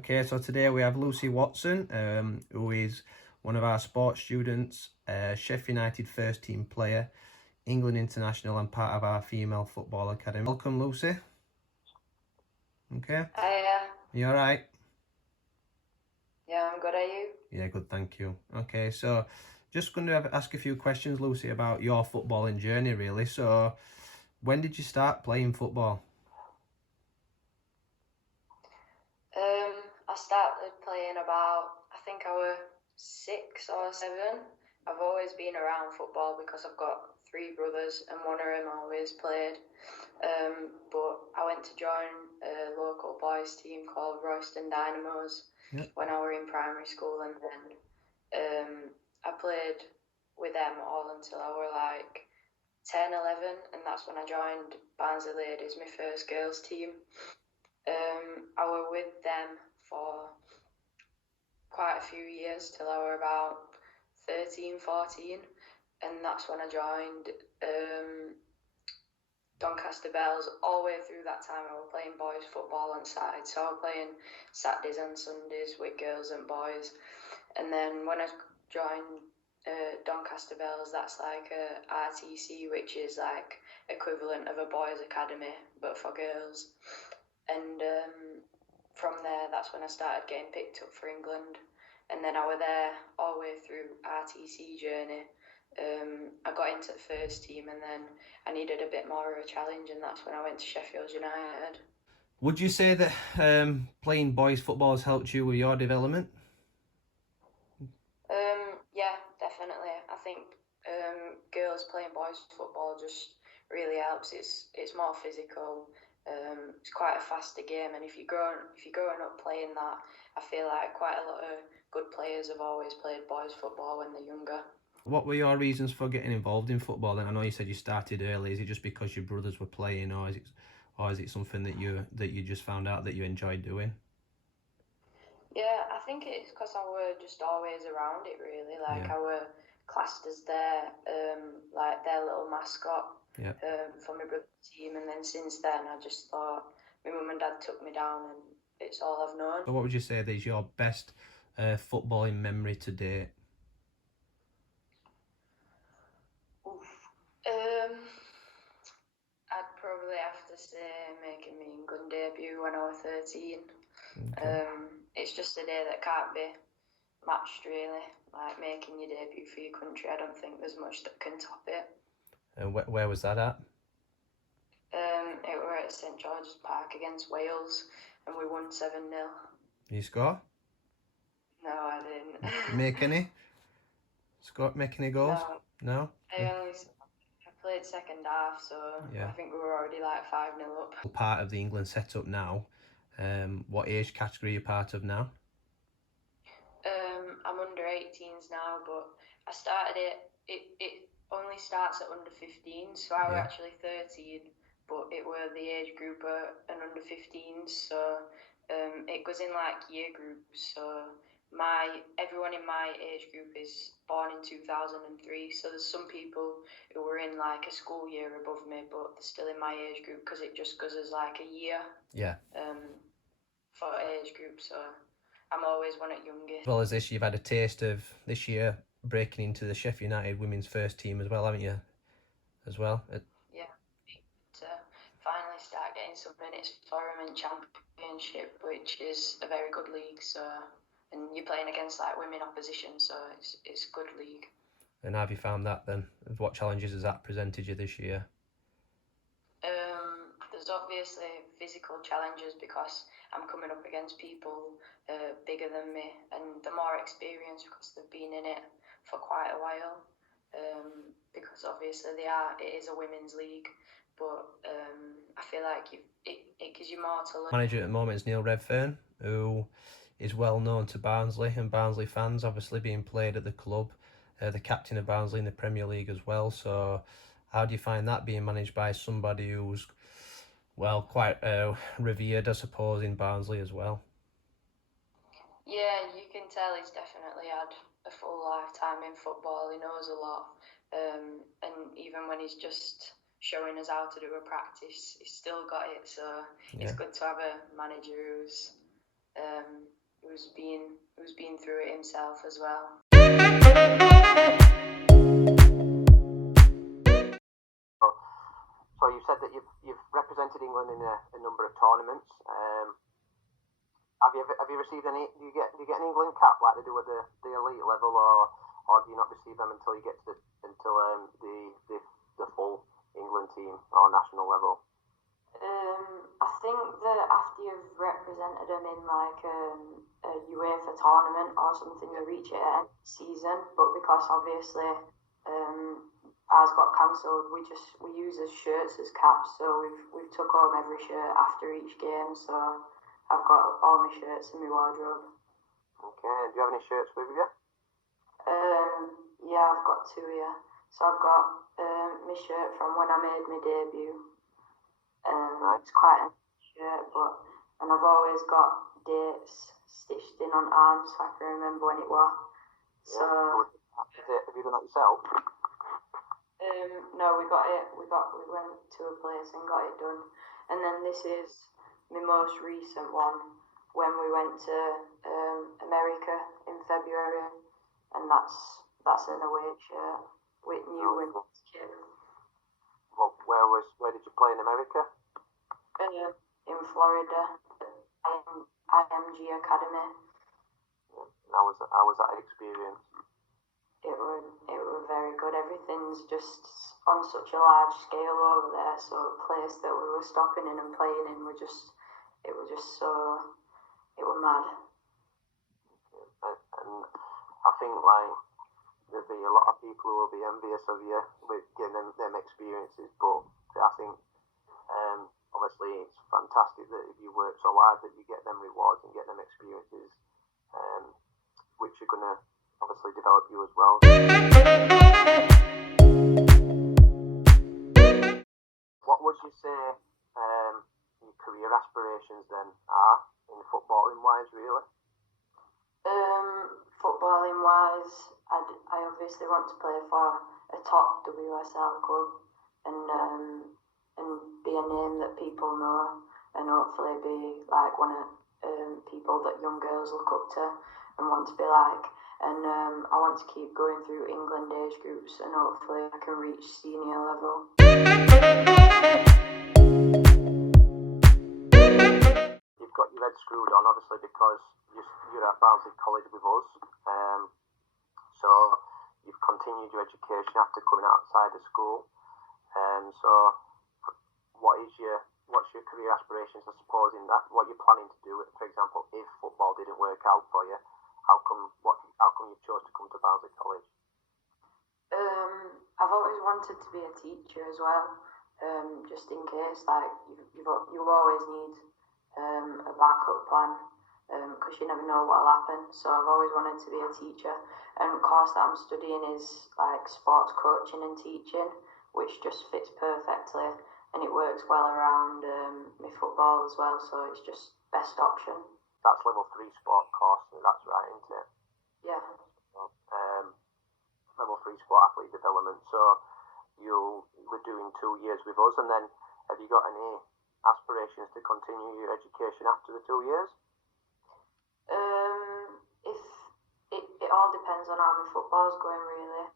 Okay, so today we have Lucy Watson, who is one of our sports students, Sheffield United first team player, England international and part of our female football academy. Welcome, Lucy. Okay. Hiya. You alright? Yeah, I'm good. Are you? Yeah, good, thank you. Okay, so just going to ask a few questions, Lucy, about your footballing journey, really. So, when did you start playing football? I started playing I think I was 6 or 7. I've always been around football because I've got 3 brothers and one of them always played. But I went to join a local boys team called Royston Dynamos Yep. when I was in primary school, and then I played with them all until I was like 10, 11, and that's when I joined Barnsley Ladies, my first girls team. I was with them for quite a few years till I were about 13, 14, and that's when I joined Doncaster Bells. All the way through that time I was playing boys football on side, so I was playing Saturdays and Sundays with girls and boys. And then when I joined Doncaster Bells, that's like a RTC, which is like equivalent of a boys academy but for girls. And from there, that's when I started getting picked up for England. And then I was there all the way through RTC journey. I got into the first team, and then I needed a bit more of a challenge, and that's when I went to Sheffield United. Would you say that playing boys football has helped you with your development? Yeah, definitely. I think girls playing boys football just really helps. It's more physical. It's quite a faster game, and if you're growing up playing that, I feel like quite a lot of good players have always played boys football when they're younger. What were your reasons for getting involved in football? And I know you said you started early. Is it just because your brothers were playing, or is it something that you just found out that you enjoyed doing? Yeah, I think it's because I were just always around it really. Like Yeah, I were classed as like their little mascot yeah. for my brother's team, and then since then I just thought my mum and dad took me down, and it's all I've known. So what would you say is your best footballing memory to date? Oof. I'd probably have to say making my England debut when I was 13. Okay. It's just a day that can't be matched really. Like making your debut for your country, I don't think there's much that can top it. And where was that at? It were at St George's Park against Wales, and we won 7-0. Did you score? No, I didn't. Make any? Make any goals? No, No? I played second half, so Yeah. I think we were already like 5-0 up. Part of the England setup now. What age category are you part of now? I'm under 18s now, but I started it only starts at under 15, so I was Yeah. actually 13, but it were the age group an under 15s, so it goes in like year groups. So everyone in my age group is born in 2003, so there's some people who were in like a school year above me, but they're still in my age group because it just goes as like a year Yeah. for age group. So I'm always one at youngest. As well as this, you've had a taste of this year breaking into the Sheffield United women's first team as well, haven't you? As well. Yeah, to finally start getting some minutes for them in Championship, which is a very good league. So, and you're playing against like women opposition, so it's a good league. And how have you found that then? What challenges has that presented you this year? There's obviously physical challenges because I'm coming up against people bigger than me, and they're more experienced because they've been in it for quite a while. Because obviously it is a women's league, but I feel like it gives you more to learn. Manager at the moment is Neil Redfern, who is well known to Barnsley and Barnsley fans, obviously being played at the club, the captain of Barnsley in the Premier League as well. So how do you find that being managed by somebody who's, well, quite revered, I suppose, in Barnsley as well? Yeah, you can tell he's definitely had a full lifetime in football. He knows a lot, and even when he's just showing us how to do a practice, he's still got it. So Yeah. it's good to have a manager who's who's been through it himself as well. So you said that you've represented England in a number of tournaments. Have you received any? Do you get an England cap like they do at the elite level, or do you not receive them until you get to the full England team or national level? I think that after you've represented them in like a UEFA tournament or something, you reach it at end of season. But because obviously ours got cancelled, we use as shirts as caps. So we've took home every shirt after each game. So I've got all my shirts in my wardrobe. Okay. Do you have any shirts with you? Yeah, I've got two here. So I've got my shirt from when I made my debut. Nice. It's quite a shirt, and I've always got dates stitched in on arms so I can remember when it was. So have you done that yourself? no, we went to a place and got it done. And then this is my most recent one when we went to America in February, and that's an away shirt with new women's kit. Well, where did you play in America? In Florida, IMG Academy. How was that experience? It were very good. Everything's just on such a large scale over there. So the place that we were stopping in and playing in it were mad. And I think like there'll be a lot of people who will be envious of you with getting them experiences, but I think obviously it's fantastic that if you work so hard that you get them rewards and get them experiences, which are going to obviously develop you as well. What would you say your career aspirations then are in footballing wise, really? Footballing wise, I obviously want to play for a top WSL club and be a name that people know, and hopefully be like one of people that young girls look up to and want to be like. And I want to keep going through England age groups, and hopefully I can reach senior level. You've got your head screwed on, obviously, because you're at Barnsley College with us. So you've continued your education after coming outside of school. So what's your career aspirations, I suppose, in that? What you're planning to do, for example, if football didn't work out for you? How come you chose to come to Barnsley College? I've always wanted to be a teacher as well, just in case. Like you always need a backup plan, because you never know what'll happen. So I've always wanted to be a teacher, and the course that I'm studying is like sports coaching and teaching, which just fits perfectly, and it works well around my football as well. So it's just best option. That's level 3 sport course, that's right, isn't it? Yeah. Level 3 sport athlete development. So you were doing 2 years with us, and then have you got any aspirations to continue your education after the 2 years? If it all depends on how my football's going, really.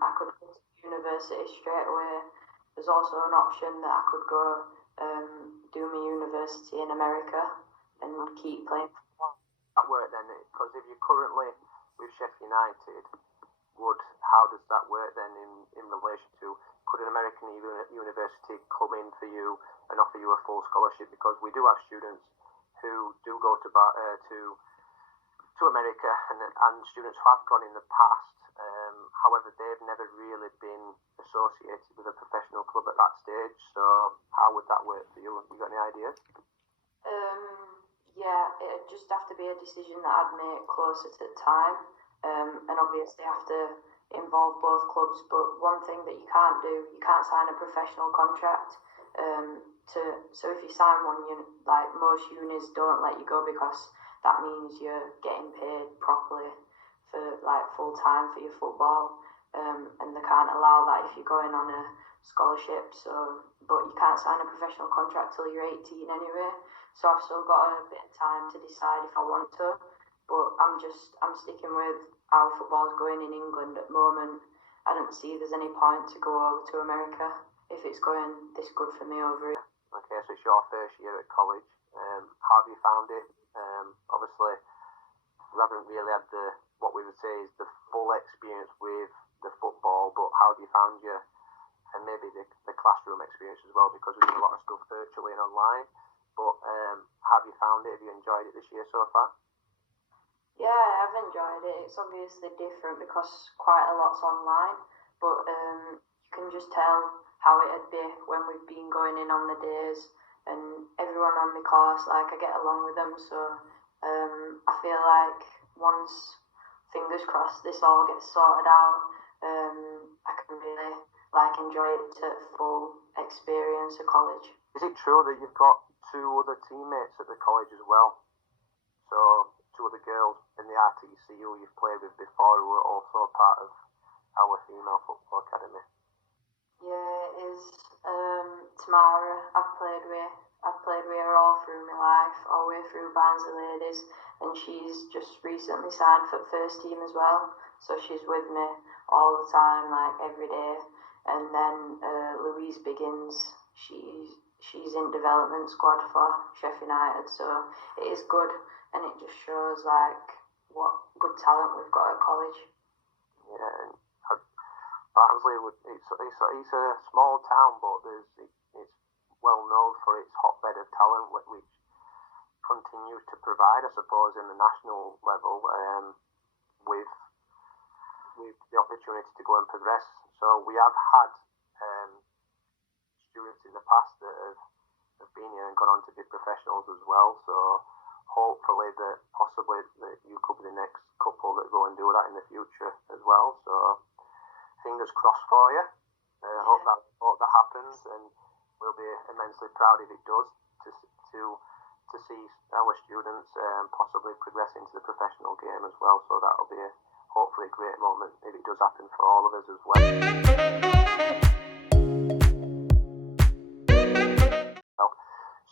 I could go to university straight away. There's also an option that I could go do my university in America and keep playing football. That work then, because if you're currently with Sheffield United, how does that work then in relation to, could an American university come in for you and offer you a full scholarship? Because we do have students who do go to America, and students who have gone in the past. However, they've never really been associated with a professional club at that stage. So how would that work for you? Have you got any ideas? Yeah, it'd just have to be a decision that I'd make closer to the time, and obviously have to involve both clubs. But one thing that you can't sign a professional contract. So if you sign one, like most unis don't let you go, because that means you're getting paid properly for like full time for your football, and they can't allow that if you're going on a scholarship. So, but you can't sign a professional contract till you're 18 anyway. So I've still got a bit of time to decide if I want to. But I'm sticking with how football's going in England at the moment. I don't see there's any point to go over to America if it's going this good for me over here. Okay, so it's your first year at college. How have you found it? Obviously, you haven't really had what we would say is the full experience with the football, but how have you found and maybe the classroom experience as well, because we've done a lot of stuff virtually and online. But how have you found it? Have you enjoyed it this year so far? Yeah, I've enjoyed it. It's obviously different because quite a lot's online, but you can just tell how it'd be when we've been going in on the days, and everyone on the course, like, I get along with them, so I feel like once, fingers crossed, this all gets sorted out, I can really enjoy it to full experience of college. Is it true that you've got 2 other teammates at the college as well? So 2 other girls in the RTC who you've played with before who are also part of our female football academy? Yeah, it is Tamara. I've played with her all through my life, all the way through Barnsley Ladies, and she's just recently signed for the first team as well. So she's with me all the time, like every day. And then Louise Biggins, she's in development squad for Sheffield United. So it is good, and it just shows like what good talent we've got at college. Yeah, and Barnsley, it's a small town, but it's well known for its hotbed of talent, which continues to provide, I suppose, in the national level, with the opportunity to go and progress. So we have had students in the past that have been here and gone on to be professionals as well. So hopefully possibly that you could be the next couple that go and do that in the future as well. So fingers crossed for you. Hope that happens, and we'll be immensely proud if it does to see our students possibly progress into the professional game as well. So that'll be hopefully a great moment if it does happen for all of us as well.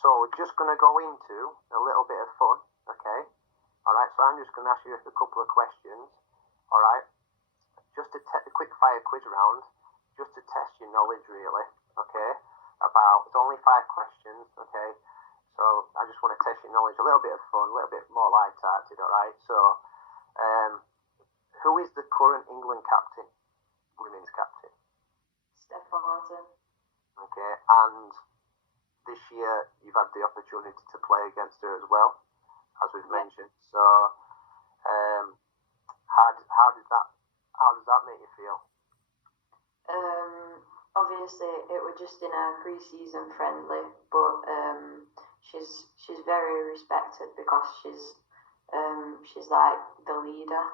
So we're just going to go into a little bit of fun, okay? Alright, so I'm just going to ask you a couple of questions, alright? Just a quick fire quiz round, just to test your knowledge really, okay? It's only 5 questions, okay? So I just want to test your knowledge, a little bit of fun, a little bit more light-hearted, alright? So, who is the current England captain, women's captain? Steph Martin. Okay, and this year you've had the opportunity to play against her as well, as we've mentioned. So, how does that make you feel? Obviously it was just in a pre-season friendly, but she's very respected because she's like the leader.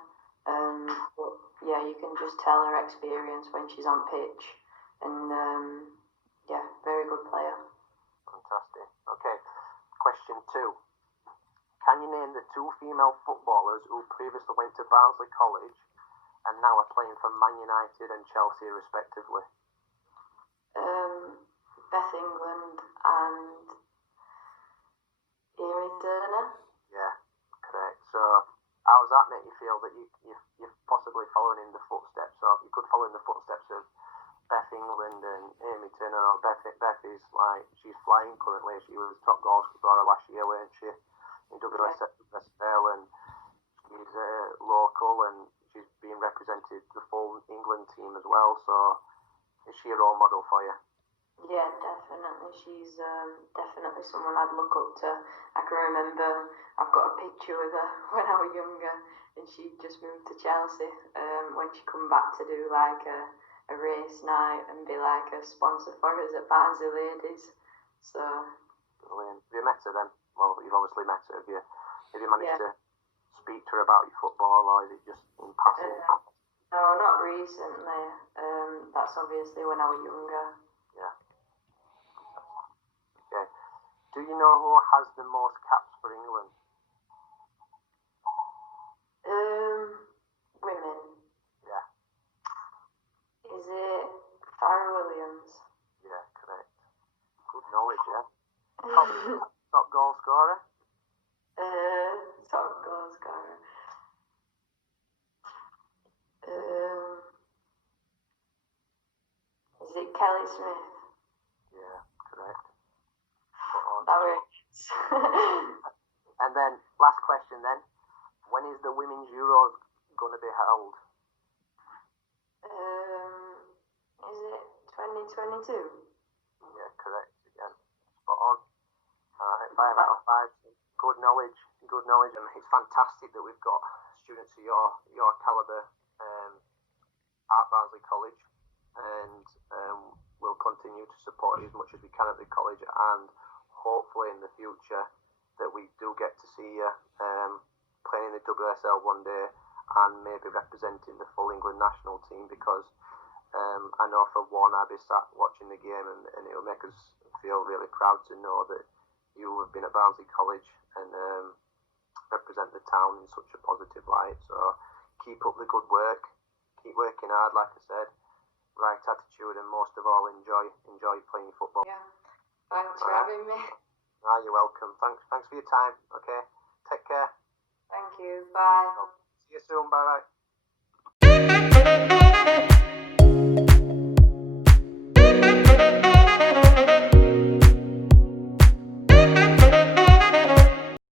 But yeah, you can just tell her experience when she's on pitch, and yeah, very good player. Fantastic. Okay, question 2. Can you name the 2 female footballers who previously went to Barnsley College and now are playing for Man United and Chelsea respectively? Beth England and Amy Turner. Yeah, correct. So how does that make you feel that you're possibly following in the footsteps of, you could follow in the footsteps of Beth England and Amy Turner? Or Beth is like, she's flying currently. She was top goal scorer last year, weren't she, in WSL, and she's local, and she's being represented the full England team as well. So is she a role model for you? Yeah, definitely. She's definitely someone I'd look up to. I can remember I've got a picture with her when I was younger, and she just moved to Chelsea when she come back to do like a race night and be like a sponsor for us at Barnsley Ladies. So brilliant. Have you met her then? Well, you've obviously met her. Have you managed to speak to her about your football, or is it just in passing? No, not recently. That's obviously when I was younger. Yeah. Okay. Do you know who has the most caps for England? Women. Yeah. Is it Farrah Williams? Yeah. Top goal scorer? Top goal scorer. Is it Kelly Smith? Yeah, correct. That works. And then, last question then. When is the Women's Euros going to be held? Is it 2022? Yeah, correct again. Spot on. Alright, 5 out of 5. Good knowledge. Good knowledge. It's fantastic that we've got students of your calibre at Barnsley College, and we'll continue to support you as much as we can at the college, and hopefully in the future that we do get to see you playing in the WSL one day and maybe representing the full England national team, because I know for one I'll be sat watching the game, and it'll make us feel really proud to know that you have been at Barnsley College and represent the town in such a positive light. So keep up the good work, keep working hard, like I said, right attitude, and most of all enjoy playing football. Yeah. Thanks for having me. You're welcome. Thanks for your time. Okay, take care. Thank you. Bye. See you soon. Bye bye.